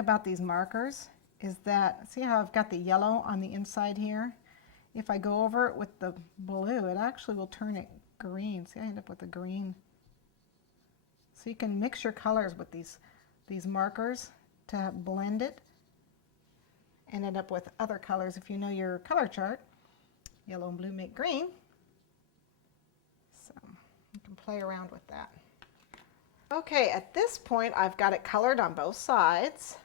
thing about these markers is that, see how I've got the yellow on the inside here? If I go over it with the blue, it actually will turn it green. See, I end up with a green. So you can mix your colors with these markers to blend it and end up with other colors. If you know your color chart, yellow and blue make green. So you can play around with that. Okay, at this point I've got it colored on both sides,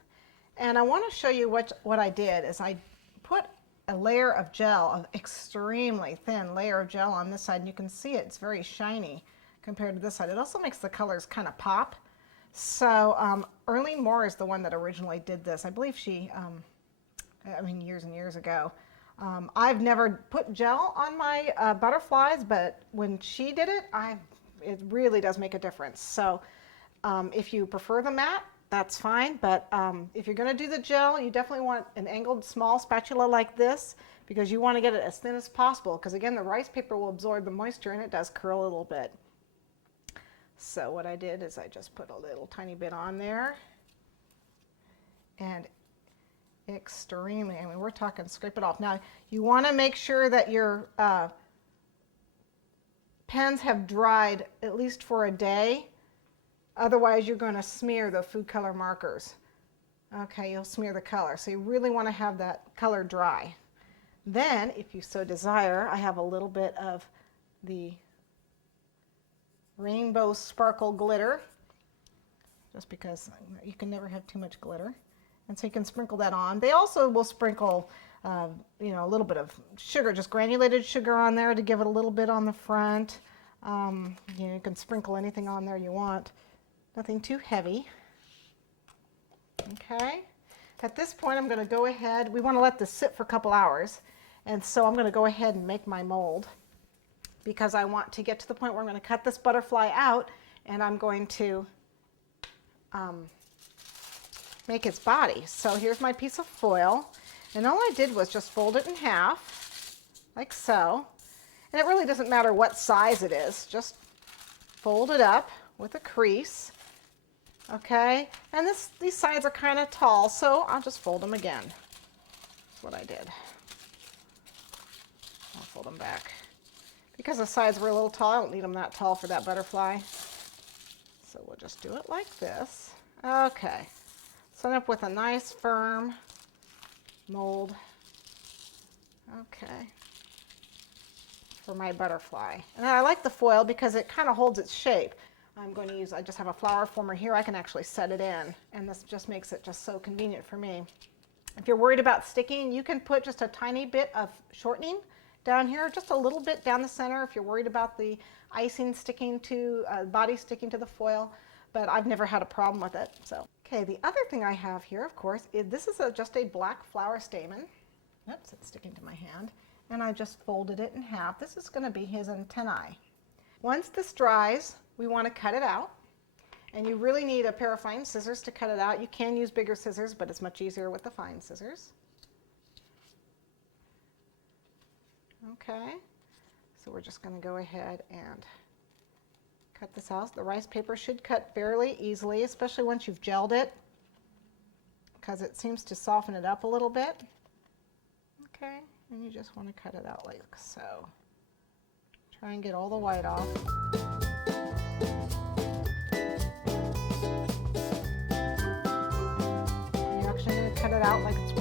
and I want to show you what I did is I put a layer of gel, an extremely thin layer of gel on this side, and you can see it's very shiny compared to this side. It also makes the colors kind of pop. So Erlene Moore is the one that originally did this. I believe she, I mean years and years ago. I've never put gel on my butterflies, but when she did it, it really does make a difference. So if you prefer the matte, that's fine, but if you're going to do the gel, you definitely want an angled small spatula like this, because you want to get it as thin as possible, because again the rice paper will absorb the moisture and it does curl a little bit. So what I did is I just put a little tiny bit on there, and extremely, I mean we're talking scrape it off. Now you want to make sure that your pens have dried at least for a day. Otherwise, you're going to smear the food color markers. Okay, you'll smear the color. So you really want to have that color dry. Then, if you so desire, I have a little bit of the rainbow sparkle glitter, just because you can never have too much glitter. And so you can sprinkle that on. They also will sprinkle, you know, a little bit of sugar, just granulated sugar on there to give it a little bit on the front. You know, you can sprinkle anything on there you want. Nothing too heavy. Okay. At this point, I'm going to go ahead. We want to let this sit for a couple hours. And so I'm going to go ahead and make my mold, because I want to get to the point where I'm going to cut this butterfly out, and I'm going to make its body. So here's my piece of foil. And all I did was just fold it in half, like so. And it really doesn't matter what size it is. Just fold it up with a crease. Okay, and these sides are kind of tall, so I'll just fold them again. That's what I did. I'll fold them back. Because the sides were a little tall, I don't need them that tall for that butterfly. So we'll just do it like this. Okay, so end up with a nice firm mold. Okay, for my butterfly. And I like the foil because it kind of holds its shape. I'm going to use, I just have a flower former here. I can actually set it in, and this just makes it just so convenient for me. If you're worried about sticking, you can put just a tiny bit of shortening down here, just a little bit down the center if you're worried about the icing sticking to, body sticking to the foil, but I've never had a problem with it. So, okay, the other thing I have here, of course, is this is just a black flower stamen. Oops, it's sticking to my hand. And I just folded it in half. This is going to be his antennae. Once this dries, we want to cut it out, and you really need a pair of fine scissors to cut it out. You can use bigger scissors, but it's much easier with the fine scissors. Okay, so we're just going to go ahead and cut this out. The rice paper should cut fairly easily, especially once you've gelled it, because it seems to soften it up a little bit. Okay, and you just want to cut it out like so. Try and get all the white off. You're actually going to cut it out like it's